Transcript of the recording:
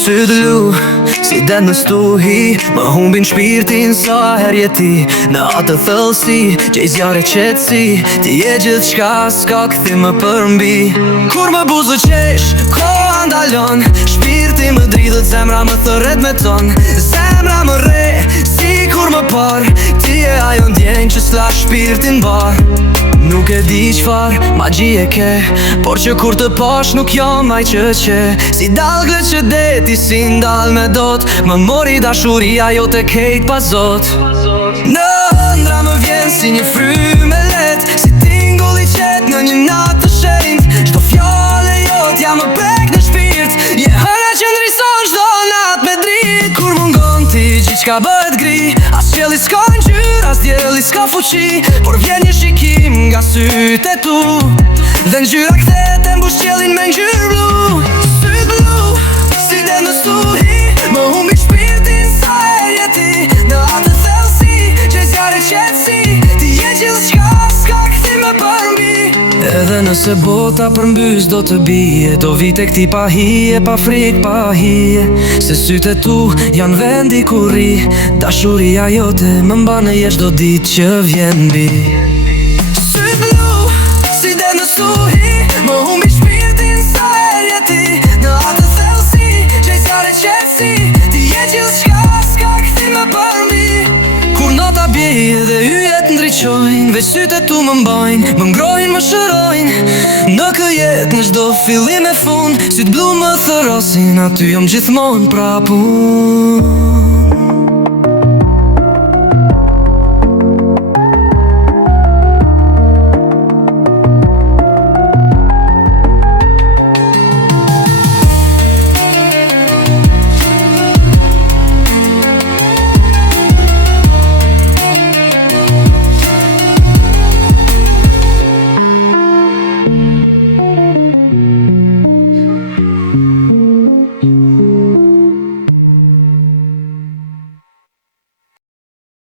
sytë lu, si den në stuhi, më humbin shpirtin sa her jeti. Në atë thëllësi, që i zjarë qetësi, ti je gjithë shka s'ka këthi më përmbi. Kur më buzë qesh, koha ndalon, shpirti më dridhët, zemra më thërret me ton. Zemra më re, si kur më par, ti e ajo ndjenjë që s'la shpirtin bar. Nuk e di qfar, magji e ke, por që kur të pash nuk jam maj që si dalgët që deti si ndal me dot, më mori dashuria jo të kejt pa zot. Në ëndra më vjen si një frymë e let, si tingull i qet në një natë të shenjt. Çdo fjale jot ja më prek në shpirt, je hëna që ndrison çdo natë me dritë. Kur mungon ti gjithçka bëhet gri, as qielli s'ka ngjyrë, as dielli s'ka fuqi, por vjen një shikim nga sytë e tu, dhe ngjyra kthehet e mbush qiellin me ngjyrë blu. Sytë blu, si den në stuhi, më humbi shpirtin sa e jeti. Në atë thellësi, që zjarë qetësi, ti je gjithçka s'ka këthi më përmbi. Edhe nëse bota përmbys do të bije, do vite këti pa hije, pa frik, pa hije. Se sytë e tu janë vendi ku ri, dashuria jote më mban e jesh do dit që vjen mbi. Sytë blu, si den në stuhi, më humbi shpirtin sa e jeti. Në atë thellësi, që zjarë qetësi, ti je gjithçka s'ka këthi më përmbi. Kur nota bje dhe yjet ndriqojnë, veç sytë e tu më mbajnë, më ngrojnë, më shërojnë. Në këjet në çdo fillim e fund, sytë blu më thërosin, aty jom gjithmonë prapun.